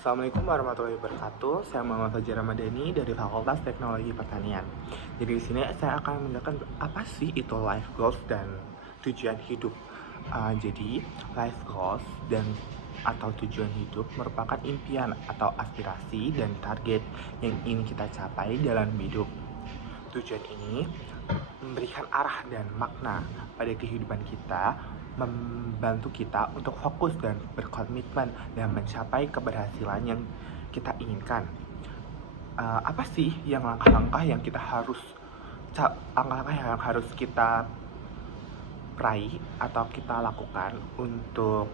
Assalamualaikum warahmatullahi wabarakatuh. Saya Muhammad Fajar Ramadhani dari Fakultas Teknologi Pertanian. Jadi di sini saya akan menjelaskan apa sih itu life goals dan tujuan hidup. Jadi life goals dan atau tujuan hidup merupakan impian atau aspirasi dan target yang ingin kita capai dalam hidup. Tujuan ini memberikan arah dan makna pada kehidupan kita, membantu kita untuk fokus dan berkomitmen dan mencapai keberhasilan yang kita inginkan. Apa sih yang langkah-langkah yang kita harus langkah-langkah yang harus kita raih atau kita lakukan untuk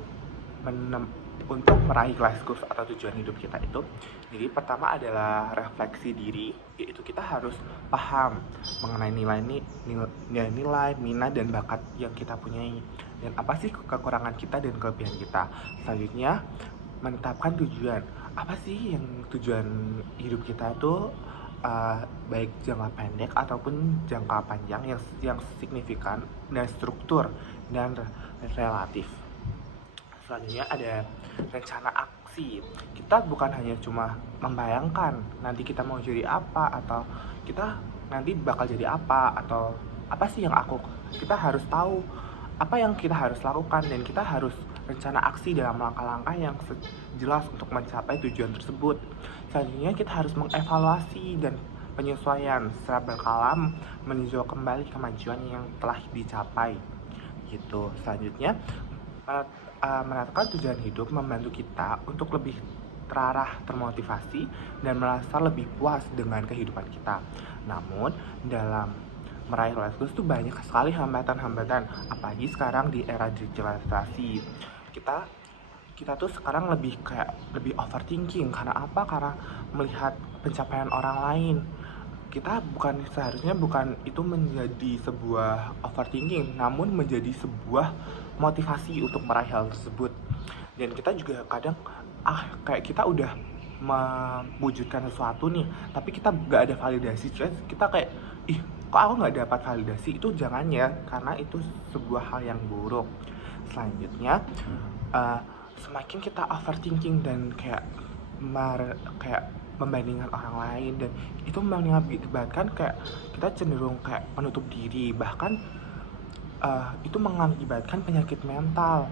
meraih life goals atau tujuan hidup kita itu. Jadi pertama adalah refleksi diri, yaitu kita harus paham mengenai nilai, minat dan bakat yang kita punyai, dan apa sih kekurangan kita dan kelebihan kita. Selanjutnya menetapkan tujuan, apa sih yang tujuan hidup kita itu, baik jangka pendek ataupun jangka panjang, yang signifikan dan struktur dan relatif. Selanjutnya ada rencana aksi. Kita bukan hanya cuma membayangkan nanti kita mau jadi apa, atau kita nanti bakal jadi apa, atau apa sih yang kita harus tahu apa yang kita harus lakukan, dan kita harus rencana aksi dalam langkah-langkah yang jelas untuk mencapai tujuan tersebut. Selanjutnya kita harus mengevaluasi dan penyesuaian secara berkala, meninjau kembali kemajuan yang telah dicapai gitu. Selanjutnya menetapkan tujuan hidup membantu kita untuk lebih terarah, termotivasi, dan merasa lebih puas dengan kehidupan kita. Namun dalam meraih life goals itu banyak sekali hambatan-hambatan, apalagi sekarang di era digitalisasi. Kita tuh sekarang lebih overthinking. Karena apa? Karena melihat pencapaian orang lain. Kita seharusnya bukan itu menjadi sebuah overthinking, namun menjadi sebuah motivasi untuk meraih hal tersebut. Dan kita juga kadang kayak kita udah mewujudkan sesuatu nih, tapi kita gak ada validasi. Kita kayak, kok aku gak dapat validasi. Itu jangan ya, karena itu sebuah hal yang buruk. Selanjutnya semakin kita overthinking dan kayak membandingkan orang lain, dan itu mengakibatkan kayak kita cenderung kayak menutup diri, bahkan itu mengakibatkan penyakit mental.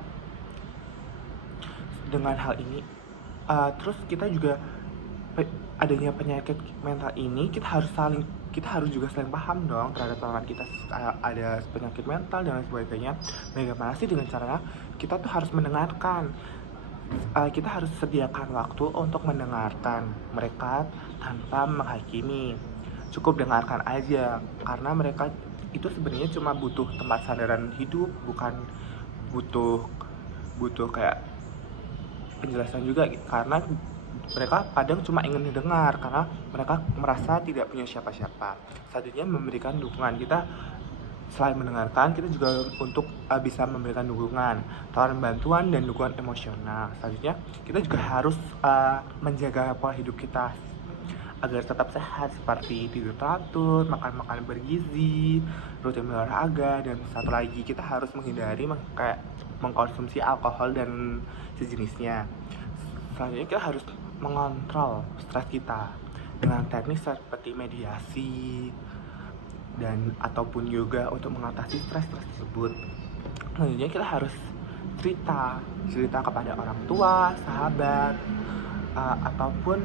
Dengan hal ini, terus kita juga adanya penyakit mental ini, kita harus juga saling paham dong terhadap teman kita ada penyakit mental dan lain sebagainya. Bagaimana sih dengan caranya kita tuh harus mendengarkan. Kita harus sediakan waktu untuk mendengarkan mereka tanpa menghakimi. Cukup dengarkan aja, karena mereka itu sebenarnya cuma butuh tempat sandaran hidup, bukan butuh kayak penjelasan juga, karena mereka kadang cuma ingin didengar karena mereka merasa tidak punya siapa-siapa. Selanjutnya memberikan dukungan. Kita selain mendengarkan, kita juga untuk bisa memberikan dukungan, tawaran bantuan dan dukungan emosional. Selanjutnya kita juga harus menjaga pola hidup kita agar tetap sehat, seperti tidur teratur, makan makanan bergizi, rutin berolahraga, dan satu lagi kita harus menghindari mengkonsumsi alkohol dan sejenisnya. Selanjutnya kita harus mengontrol stres kita dengan teknik seperti mediasi dan ataupun yoga untuk mengatasi stres tersebut. Selanjutnya kita harus cerita kepada orang tua, sahabat, ataupun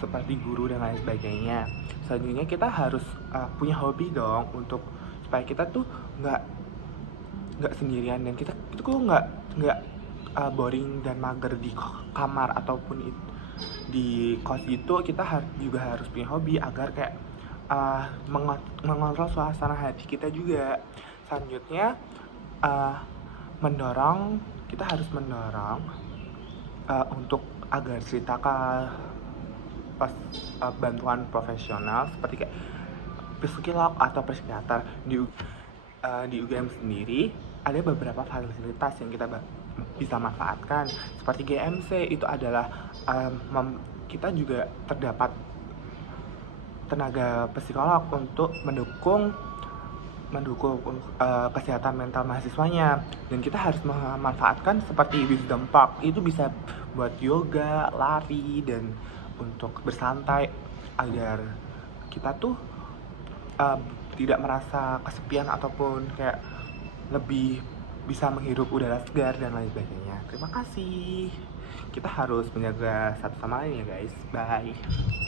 seperti guru dan lain sebagainya. Selanjutnya kita harus punya hobi dong, untuk supaya kita tuh nggak sendirian, dan kita itu nggak boring dan mager di kamar ataupun di kos gitu. Kita juga harus punya hobi agar kayak mengontrol suasana hati kita juga. Selanjutnya kita harus mendorong untuk agar cerita ke bantuan profesional seperti kayak psikolog atau psikiater. Di UGM sendiri ada beberapa fasilitas yang kita bisa manfaatkan, seperti GMC. Itu adalah kita juga terdapat tenaga psikolog untuk mendukung kesehatan mental mahasiswanya. Dan kita harus memanfaatkan seperti Wisdom Park, itu bisa buat yoga, lari, dan untuk bersantai agar kita tuh uh, tidak merasa kesepian ataupun kayak lebih bisa menghirup udara segar dan lain sebagainya. Terima kasih. Kita harus menjaga satu sama lain ya guys. Bye.